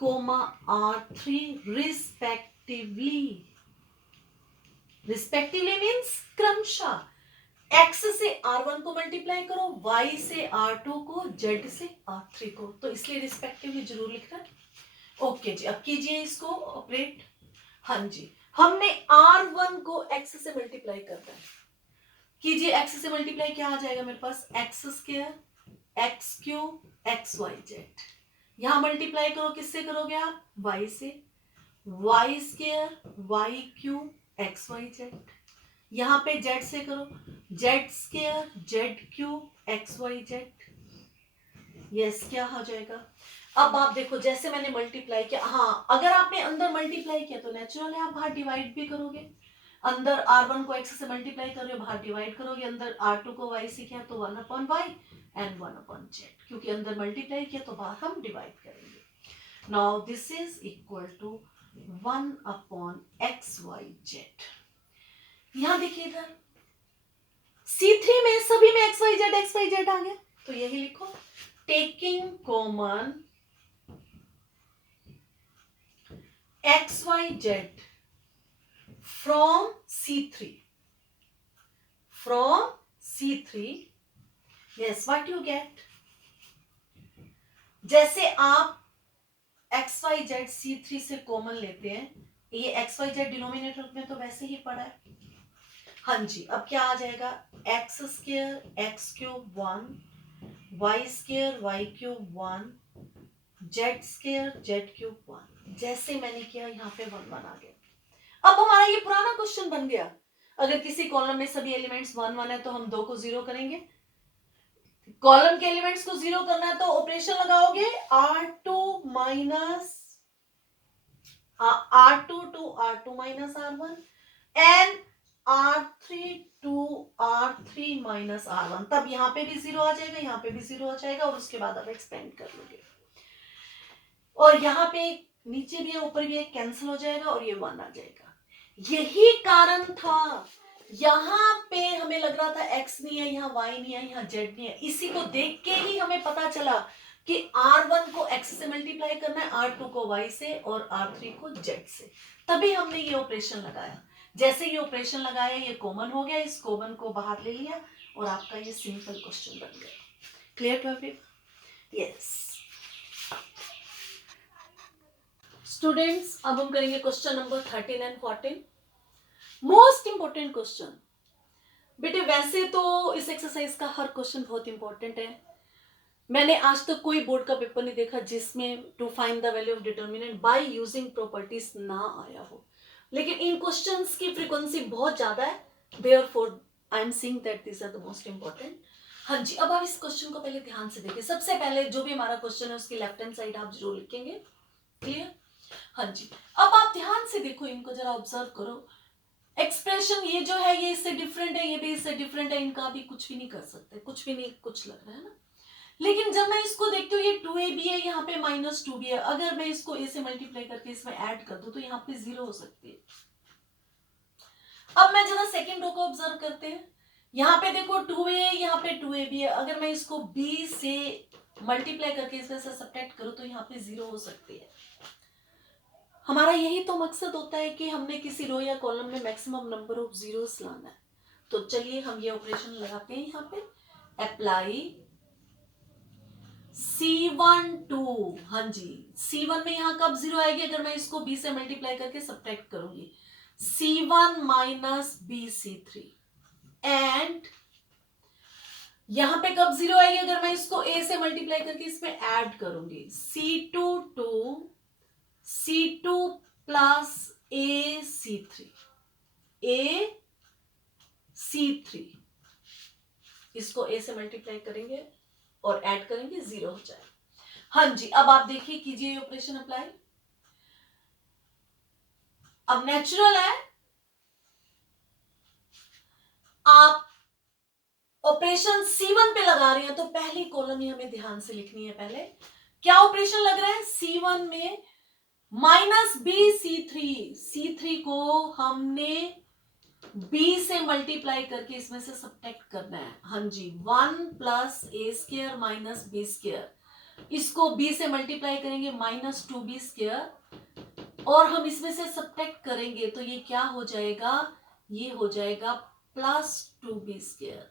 comma R3 respectively. Respectively means क्रमशः, x से R1 को मल्टीप्लाई करो, y से R2 को, z से R3 को, तो इसलिए रिस्पेक्टिवली जरूर लिखना है। ओके जी, अब कीजिए इसको ऑपरेट। हाँ जी, हमने R1 को x से मल्टीप्लाई करना है, कीजिए x से मल्टीप्लाई, क्या आ जाएगा मेरे पास, X square x cube X Y Z, यहां मल्टीप्लाई करो, किससे करोगे आप, y से, Y square Y cube X Y Z, यहां पे z से करो, Z square Z cube X Y Z, yes क्या हो जाएगा। अब आप देखो, जैसे मैंने मल्टीप्लाई किया, हाँ अगर आपने अंदर मल्टीप्लाई किया तो नेचुरल है आप बाहर डिवाइड भी करोगे, अंदर R1 को x से मल्टीप्लाई कर रहे हो, बाहर डिवाइड करोगे, अंदर R2 को y से किया तो 1 upon y and 1 upon z, क्योंकि अंदर मल्टीप्लाई किया तो बाहर हम डिवाइड करेंगे। Now this is equal to 1/xyz। यहां देखिए इधर C3 में सभी में xyz आ गया, तो यही लिखो taking common xyz from C3, from C3, yes what you gate, जैसे आप xyz C3 से कॉमन लेते हैं, ये xyz डिनोमिनेटर में तो वैसे ही पड़ा है। हाँ जी, अब क्या आ जाएगा, x square x cube 1, y square Y cube 1, z square Z cube 1। जैसे मैंने किया यहाँ पे 1 1 आ गया। अब हमारा ये पुराना क्वेश्चन बन गया, अगर किसी कॉलम में सभी एलिमेंट्स 1 1 है तो हम 2 को 0 करेंगे। कॉलम के एलिमेंट्स को 0 करना है तो ऑपरेशन लगाओगे R2 minus R2 to R2 minus R1 and R3 to R3 minus R1। तब यहां पे भी 0 आ जाएगा, यहां पे भी 0 आ जाएगा, और उसके बाद आप एक्सपेंड कर लोगे, और यहां पे नीचे भी है ऊपर भी है, कैंसिल हो जाएगा और ये 1 आ जाएगा। यही कारण था, यहां पे हमें लग रहा था x नहीं है, यहाँ y नहीं है, यहाँ z नहीं है। इसी को देख के ही हमें पता चला कि R1 को x से मल्टीप्लाई करना है, R2 को y से और R3 को z से, तभी हमने ये ऑपरेशन लगाया। जैसे ये ऑपरेशन लगाया ये कॉमन हो गया, इस कॉमन को बाहर ले लिया और आपका ये सिंपल क्वेश्चन बन गया। Clear to everyone? Yes students, अब हम करेंगे question number 13 and 14, most important question. बेटे वैसे तो इस एक्सरसाइज का हर क्वेश्चन बहुत इंपॉर्टेंट है, मैंने आज तक कोई बोर्ड का पेपर नहीं देखा जिसमें to find the value of determinant by using properties ना आया हो, लेकिन इन क्वेश्चंस की फ्रीक्वेंसी बहुत ज्यादा है, therefore I am saying that this are the most important. हाँ जी, अब आप इस क्वेश्चन को पहले ध्यान से देखिए। सबसे पहले जो भी हमारा क्वेश्चन है उसकी लेफ्ट हैंड साइड आप जरूर लिखेंगे। क्लियर? हाँ जी, अब आप ध्यान से देखो, इनको जरा ऑब्जर्व करो। एक्सप्रेशन ये जो है ये इससे डिफरेंट है, ये भी इससे डिफरेंट है, इनका भी कुछ भी नहीं कर सकते, कुछ भी नहीं कुछ लग रहा है ना। लेकिन जब मैं इसको देखती हूँ ये 2ab है, यहाँ पे -2b है, अगर मैं इसको a से मल्टीप्लाई करके इसमें ऐड कर दूं तो यहाँ पे 0 हो सकती है। अब मैं जरा सेकंड रो को ऑब्जर्व करते हैं, यहाँ पे देखो 2a है, यहाँ पे 2ab है, अगर मैं इसको b से मल्टीप्लाई करके इसमें से सब्ट्रैक्ट करूं तो यहाँ पे 0 हो सकती है। हमारा यही तो मकसद होता है कि हमने किसी रो या कॉलम में मैक्सिमम नंबर ऑफ जीरोस लाना है। तो चलिए हम ये ऑपरेशन लगाते हैं, यहाँ पे अप्लाई C1 टू, हाँ जी C1 में यहाँ कब 0 आएगी, अगर मैं इसको b से मल्टीप्लाई करके सब्ट्रैक्ट करूंगी, C1 माइनस BC3, एंड यहां पे कब 0 आएगी, अगर मैं इसको a से मल्टीप्लाई करके इसमें ऐड करूंगी, C2 to C2 plus AC3, AC3, इसको a से मल्टीप्लाई करेंगे और ऐड करेंगे, 0 हो जाएगा। हाँ जी, अब आप देखिए, कीजिए ऑपरेशन अप्लाई। अब नेचुरल है, आप ऑपरेशन C1 पे लगा रहे हैं तो पहली कॉलम ही हमें ध्यान से लिखनी है। पहले क्या ऑपरेशन लग रहा है, C1 में -BC3 को हमने b से मल्टीप्लाई करके इसमें से सब्ट्रैक्ट करना है। हाँ जी, 1 plus a square minus b square, इसको b से मल्टीप्लाई करेंगे -2b स्क्वायर, और हम इसमें से सब्ट्रैक्ट करेंगे तो ये क्या हो जाएगा, ये हो जाएगा +2b स्क्वायर।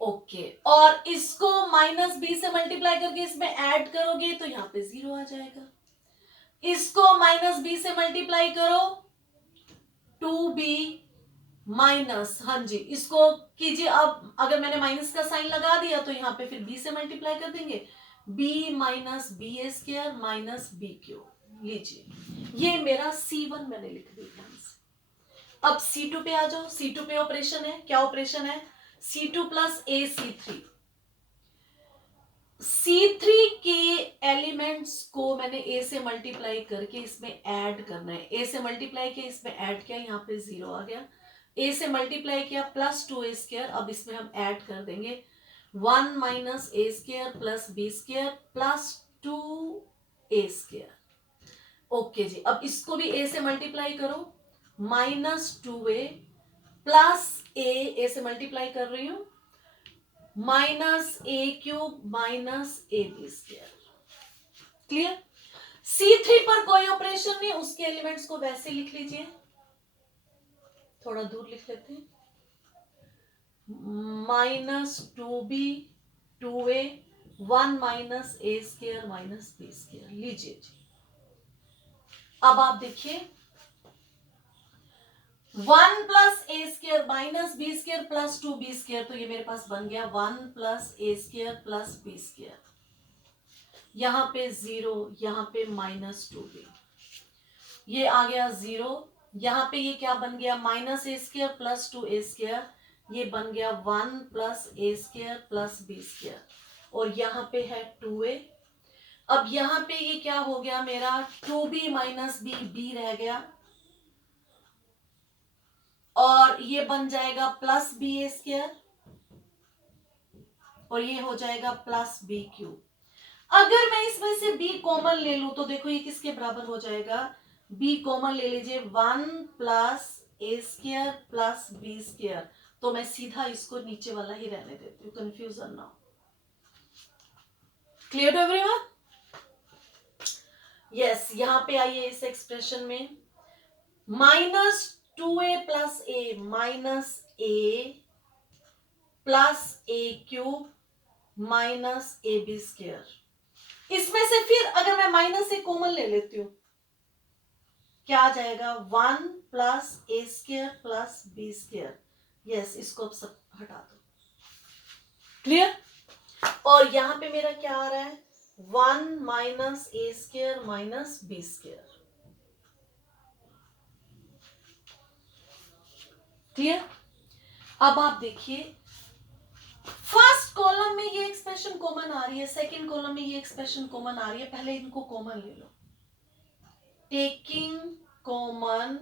ओके, और इसको -b से मल्टीप्लाई करके इसमें ऐड करोगे तो यहाँ पे 0 आ जाएगा। इसको -b से मल्टीप्लाई करो 2b माइनस, हाँ जी इसको कीजिए। अब अगर मैंने माइनस का साइन लगा दिया तो यहाँ पे फिर b से मल्टीप्लाई कर देंगे, b माइनस बी ए स्क्वायर माइनस बी क्यूब। लीजिए, ये मेरा C1 मैंने लिख दिया ध्यान से। अब C2 पे आ जाओ, C2 पे ऑपरेशन है, क्या ऑपरेशन है, C2 प्लस AC3, C3 के एलिमेंट्स को मैंने a से मल्टीप्लाई करके इसमें ऐड करना है। a से मल्टीप्लाई किया, इसमें ऐड किया, यहाँ पे 0 आ गया। a से मल्टीप्लाई किया +2a स्क्वायर, अब इसमें हम ऐड कर देंगे 1 minus a square plus b square plus 2a²। Okay जी, अब इसको भी a से मल्टीप्लाई करो, -2a प्लस ए से मल्टीप्लाई कर रही हूं, -a³ -ab²। क्लियर? C3 पर कोई ऑपरेशन नहीं, उसके एलिमेंट्स को वैसे लिख लीजिए, थोड़ा दूर लिख लेते हैं, -2b 2a 1 -a² -b²। लीजिए जी, अब आप देखिए 1 +a² -b² प्लस 2b², तो ये मेरे पास बन गया 1 +a² +b²। यहां पे 0, यहां पे -2b, ये आ गया 0, यहां पे ये क्या बन गया, -a² प्लस 2a², ये बन गया 1 +a² +b², और यहां पे है 2a। अब यहां पे ये क्या हो गया मेरा, 2b -b, b रह गया, और ये बन जाएगा +ba², और ये हो जाएगा +b³। अगर मैं इसमें से b कॉमन ले लूं तो देखो ये किसके बराबर हो जाएगा, b कॉमन ले लीजिए, 1 +a² +b², तो मैं सीधा इसको नीचे वाला ही रहने देती हूँ, कंफ्यूजन ना हो। Clear everyone? यस, यहां पे आइए इस एक्सप्रेशन में, -2a + a -a +a³ -ab²। इसमें से फिर अगर मैं -a कॉमन ले लेती हूं, क्या आ जाएगा, 1 +a² +b²। यस, इसको अब सब हटा दो। क्लियर? और यहां पे मेरा क्या आ रहा है, 1 -a² -b²। क्लियर? अब आप देखिए, फर्स्ट कॉलम में ये एक्सप्रेशन कॉमन आ रही है, सेकंड कॉलम में ये एक्सप्रेशन कॉमन आ रही है, पहले इनको कॉमन ले लो। Taking common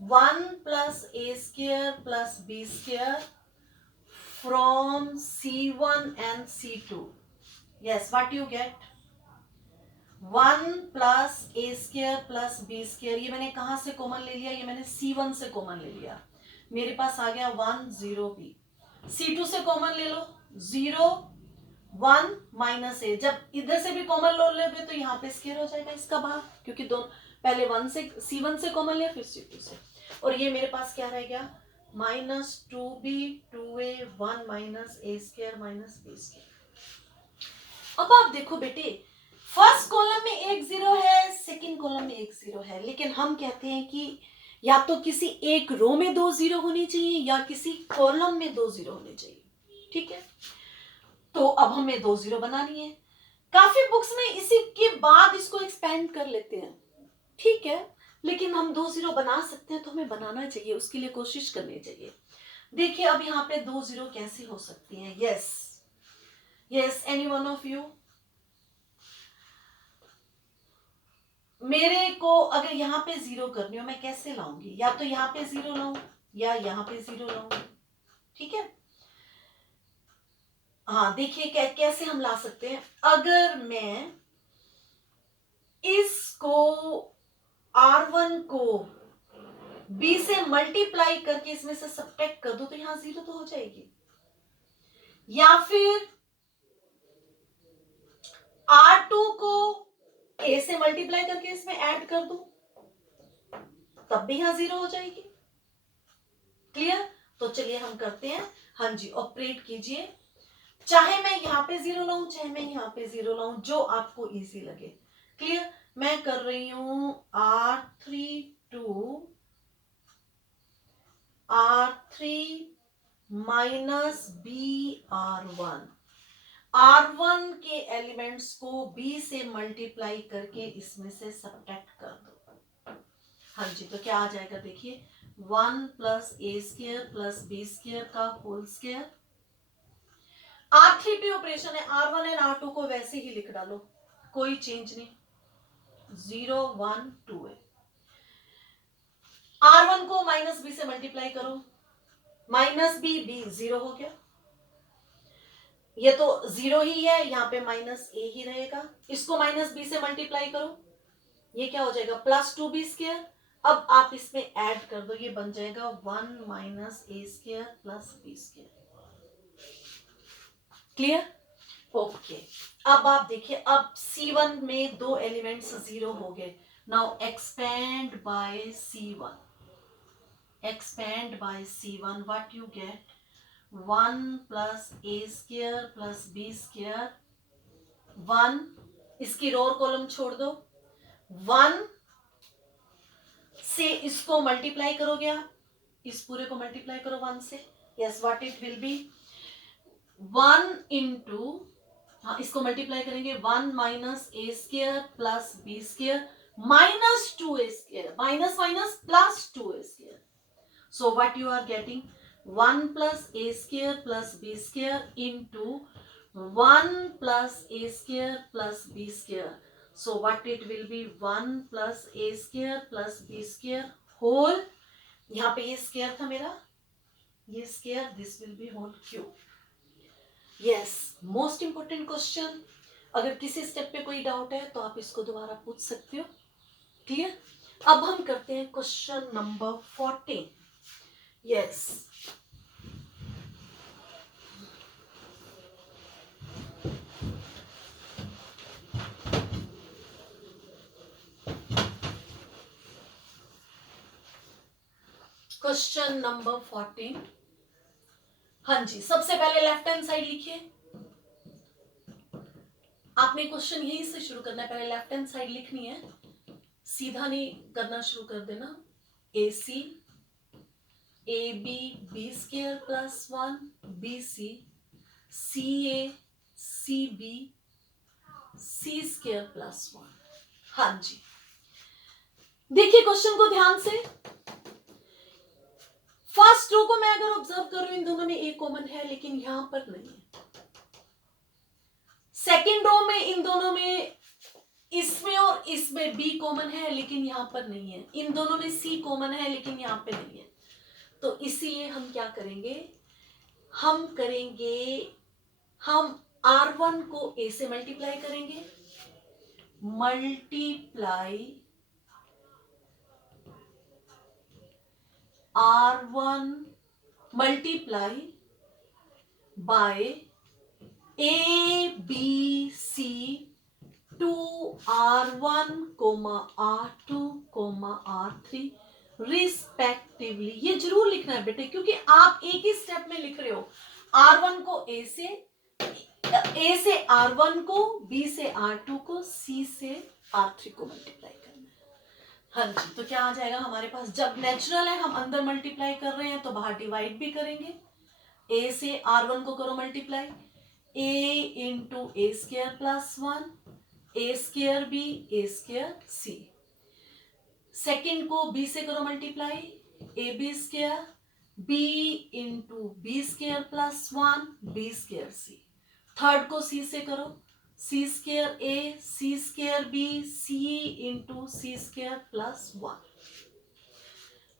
1 +a² +b² from C1 and C2. Yes, what you get? 1 +a² +b², ये मैंने कहां से कॉमन ले लिया, ये मैंने C1 से कॉमन ले लिया, मेरे पास आ गया 1 0b। C2 से कॉमन ले लो, 0 1 -a, जब इधर से भी कॉमन लो लोगे तो यहाँ पे स्केयर हो जाएगा इसका बाहर, क्योंकि दो पहले 1 से C1 से कॉमन लिया, फिर C2 से, और ये मेरे पास क्या रह गया, -2b 2a 1 -a² -b²। अब आप देखो बेटे, फर्स्ट कॉलम में एक 0 है, सेकंड कॉलम में एक 0 है, लेकिन हम कहते हैं कि या तो किसी एक रो में 2 0 होनी चाहिए या किसी कॉलम में 2 0 होने चाहिए। ठीक है, तो अब हमें 2 0 बनानी है। काफी बुक्स में इसी के बाद इसको एक्सपेंड कर लेते हैं, ठीक है, लेकिन हम 2 0 बना सकते हैं तो हमें बनाना चाहिए, उसके लिए कोशिश करनी चाहिए। देखिए अब यहाँ पे 2 0 कैसे हो सकती हैं। Yes yes, any one of you, मेरे को अगर यहाँ पे 0 करनी हो, मैं कैसे लाऊंगी, या तो यहाँ पे 0 लाऊं या यहाँ पे 0 लाऊंगी। ठीक है, हाँ देखिए कैसे हम ला सकते हैं। अगर मैं इसको R1 को B से मल्टीप्लाई करके इसमें से सब्ट्रैक्ट कर दो तो यहां 0 तो हो जाएगी, या फिर R2 को A से मल्टीप्लाई करके इसमें ऐड कर दो तब भी यहां 0 हो जाएगी। क्लियर? तो चलिए हम करते हैं। हाँ जी, ऑपरेट कीजिए, चाहे मैं यहां पे 0 लाऊं चाहे मैं यहां पे 0 लाऊं, जो आपको इजी लगे। क्लियर? मैं कर रही हूं R3 to R3 minus BR1, R1 के एलिमेंट्स को B से मल्टीप्लाई करके इसमें से सब्ट्रैक्ट कर दो। हाँ जी, तो क्या आ जाएगा देखिए, 1 +a² +b² का होल स्क्वायर। R3 पे ऑपरेशन है, R1 एंड R2 को वैसे ही लिख डालो, कोई चेंज नहीं, 0 1 2 है। R1 को -b से मल्टीप्लाई करो, -b 0 हो गया, ये तो 0 ही है, यहाँ पे माइनस ए ही रहेगा। इसको माइनस बी से मल्टीप्लाई करो, ये क्या हो जाएगा प्लस 2b²। अब आप इसमें ऐड कर दो, ये बन जाएगा 1 minus a² plus b²। Clear? Okay. अब आप देखिए, अब C1 में दो एलिमेंट्स 0 हो गए। Now expand by C1, expand by C1, what you get 1 plus a² plus b²। 1, इसकी रो और कॉलम छोड़ दो, 1 से इसको मल्टीप्लाई करोगे आप, इस पूरे को मल्टीप्लाई करो 1 से। Yes, what it will be 1 into, हाँ इसको मल्टीप्लाई करेंगे 1 minus a² plus b² minus 2a², minus minus plus 2a²। So what you are getting 1 plus a² plus b² into 1 plus a² plus b²। So what it will be 1 plus a² plus b² whole, यहाँ पे ये square था मेरा, ये square, this will be whole cube. Yes, most important question. अगर किसी step पे कोई डाउट है तो आप इसको दोबारा पूछ सकते हो। क्लियर? अब हम करते हैं question number 14। Yes. Question number 14। हाँ जी, सबसे पहले लेफ्ट हैंड साइड लिखिए। आपने क्वेश्चन यहीं से शुरू करना है, पहले लेफ्ट हैंड साइड लिखनी है, सीधा नहीं करना शुरू कर देना। AC AB b² plus 1 BC CA CB c² plus 1। हाँ जी, देखिए क्वेश्चन को ध्यान से। फर्स्ट रो को मैं अगर ऑब्जर्व कर रही हूं, इन दोनों में ए कॉमन है लेकिन यहां पर नहीं है। सेकेंड रो में इन दोनों में, इसमें और इसमें बी कॉमन है लेकिन यहां पर नहीं है। इन दोनों में सी कॉमन है लेकिन यहां पे नहीं है। तो इसीलिए हम क्या करेंगे, हम R1 को ए से मल्टीप्लाई करेंगे, multiply R1 multiply by ABC to R1, R2, R3 respectively. ये जरूर लिखना है बेटे, क्योंकि आप एक ही स्टेप में लिख रहे हो। R1 को A से R1 को, B से R2 को, C से R3 को मल्टीप्लाई करना है। हाँ जी, तो क्या आ जाएगा हमारे पास, जब नेचुरल है हम अंदर मल्टीप्लाई कर रहे हैं तो बाहर डिवाइड भी करेंगे। A से R1 को करो multiply, A into a² plus 1, a² B a² C। Second को B से करो multiply, AB² B into b² plus 1 b² C। Third को C से करो, c² A c² B C into c² plus 1।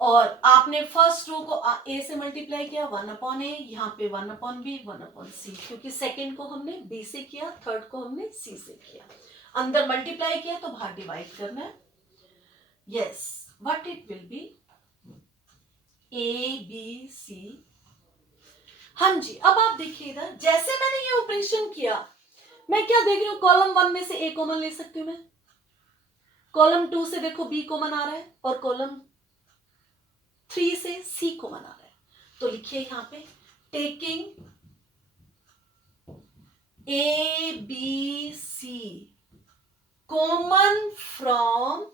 और आपने फर्स्ट रो को ए से मल्टीप्लाई किया 1/a, यहाँ पे 1/b 1/c, क्योंकि सेकेंड को हमने बी से किया, थर्ड को हमने सी से किया। अंदर मल्टीप्लाई किया तो बाहर डिवाइड करना है। Yes, what it will be a B c. हाँ जी, अब आप देखिए इधर, जैसे मैंने ये ऑपरेशन किया, मैं क्या देख रही हूँ, कॉलम 1 में से ए कॉमन ले सकती हूँ मैं, कॉलम 2 से देखो बी कॉमन आ रहा है, और कॉलम 3 से सी कॉमन आ रहा है। तो लिखिए यहां पे, taking A B C common from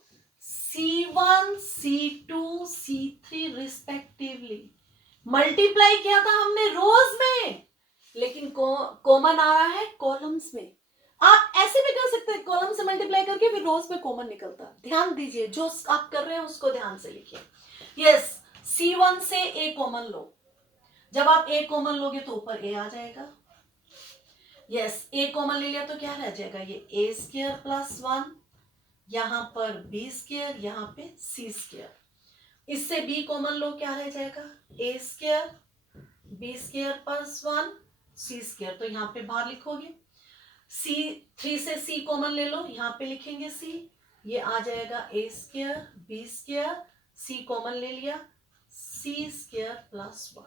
C1 C2 C3 respectively. Multiply किया था हमने रोज में, लेकिन कॉमन आ रहा है कॉलम्स में। आप ऐसे भी कर सकते हैं, कॉलम से मल्टीप्लाई करके फिर रोज में कॉमन निकलता। ध्यान दीजिए, जो आप कर रहे हैं उसको ध्यान से लिखिए। यस, C1 से A कॉमन लो, जब आप A कॉमन लोगे तो ऊपर A आ जाएगा। यस, A कॉमन ले लिया तो क्या रह जाएगा, ये a² प्लस 1, यहां पर b², यहां पे c²। इससे B कॉमन लो, क्या रह जाएगा, a² b² प्लस 1 सी स्क्वायर, तो यहाँ पे बाहर लिखोगे सी, 3 से सी कॉमन ले लो, यहाँ पे लिखेंगे सी, ये आ जाएगा ए स्क्वायर बी स्क्वायर, सी कॉमन ले लिया, सी स्क्वायर प्लस 1,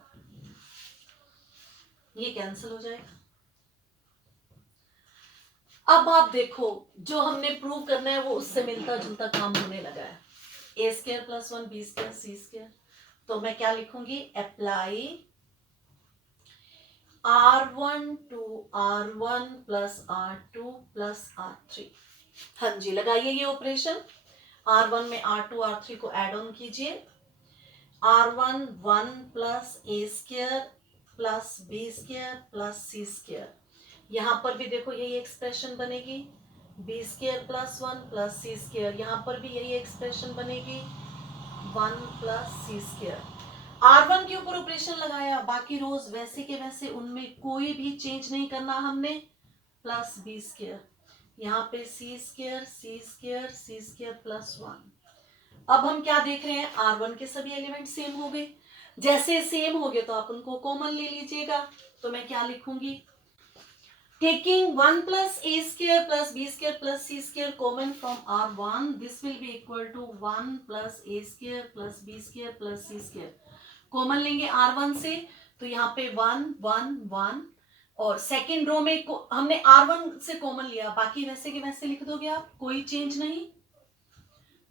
ये कैंसिल हो जाएगा। अब आप देखो जो हमने प्रूव करना है वो उससे मिलता जुलता काम होने लगा है, ए square plus 1 B square C square, तो मैं क्या लिखूंगी, apply R1 to R1 plus R2 plus R3। हाँ जी, लगाइए ये ऑपरेशन, R1 में R2 R3 को ऐड ऑन कीजिए, R1 1 plus A square plus B square plus C square, यहाँ पर भी देखो यही एक्सप्रेशन बनेगी, B square plus 1 plus C square, यहाँ पर भी यही एक्सप्रेशन बनेगी 1 प्लस सी स्क्वायर। R1 के ऊपर ऑपरेशन लगाया, बाकी रोज वैसे के वैसे, उनमें कोई भी चेंज नहीं करना हमने, प्लस बी स्क्वायर, यहाँ पे सी square C square C square plus 1। अब हम क्या देख रहे हैं, R1 के सभी एलिमेंट सेम हो गए, जैसे सेम हो गए तो आप उनको कॉमन ले लीजिएगा, तो मैं क्या लिखूंगी, taking 1 plus a square plus b square plus c square common from R1, this will be equal to 1 plus a square plus b square plus c square। Common लेंगे R1 से, तो यहाँ पे 1 1 1, और सेकेंड रो में हमने R1 से common लिया, बाकी वैसे के वैसे लिख दोगे आप, कोई चेंज नहीं,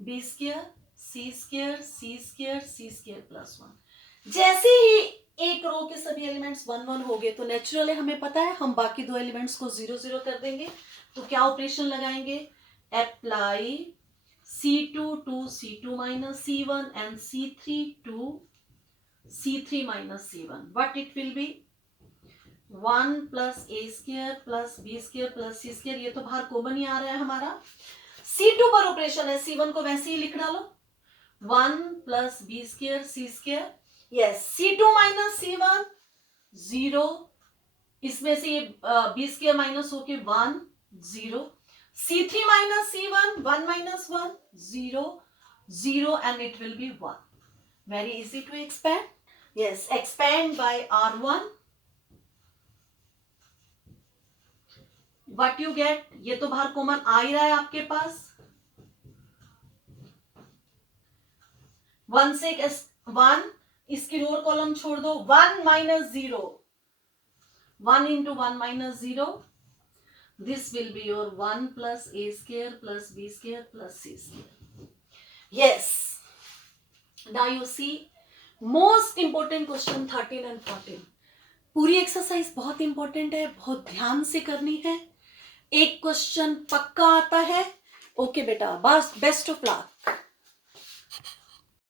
B square C square C square C square plus 1। जैसे ही एक रो के सभी एलिमेंट्स 1 1 हो गए तो नेचुरली हमें पता है हम बाकी दो एलिमेंट्स को 0 0 कर देंगे, तो क्या ऑपरेशन लगाएंगे, apply C2 to C2 minus C1 and C3 to C3 minus C1, but it will be 1 plus A square plus B square plus C square, ये तो बाहर कॉमन ही आ रहा है हमारा, C2 पर ऑपरेशन है, C1 को वैसे ही लिख डालो, 1 plus B square C square, yes C2 minus C1 0, इसमें से ये बी स्क्वायर माइनस होके 1 0, C3 minus C1 1 minus 1 0 0, and it will be 1। Very easy to expand, yes, expand by R1, what you get, ये तो बाहर common आ ही रहा है आपके पास, 1 से 1, इसकी रोअर कॉलम छोड़ दो, 1 minus 0, 1 into 1 minus 0, this will be your 1 plus a square plus b square plus c square। Yes, now you see most important question 13 and 14। पूरी एक्सरसाइज बहुत इंपॉर्टेंट है, बहुत ध्यान से करनी है, एक क्वेश्चन पक्का आता है। ओके बेटा, बस बेस्ट ऑफ लक।